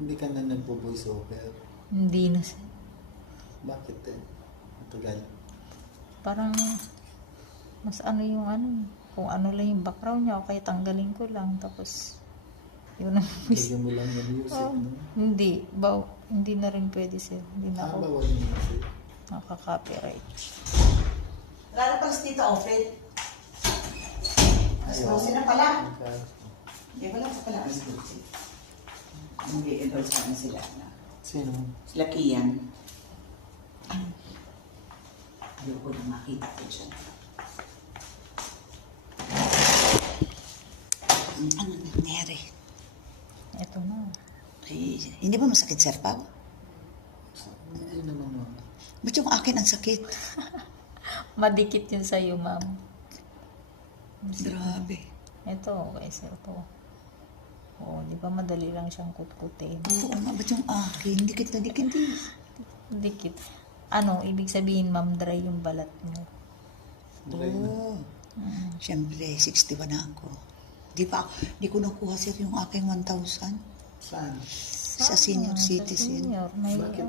Hindi ka na nagpo-voice over. Hindi na sir. Bakit eh? Matagal. Parang mas ano yung ano, kung ano lang yung background niya, okay, tanggalin ko lang. Tapos, yun ang Lagyan mo lang ng music, Oh, no? hindi na rin pwede sir. Hindi na ako Bawal yung music. nakaka-copyright. Wala na pala si Tita Offred. Mas close na pala. Okay. Hindi, wala pa pala ang close. Hindi, enroll sana sila. Sino? Sila Kian. Ayoko na makita ko siya. Ano nangyari? Ito na. Ay, hindi ba masakit sa pag? Hindi naman mo. Ba't yung akin ang sakit? Madikit yun sa'yo, ma'am. Grabe. Ito, okay sir to. Oo, di ba madali lang siyang kutkutin. Oo nga, ba't yung akin? Dikit na dikit eh. Dikit. Ano, ibig sabihin, ma'am, dry yung balat mo. Dry na. Oo. Siyempre, 61 na ako. Di ko nakuha sir yung aking 1,000 Saan? sa senior Sa citizen. senior, may Bakit?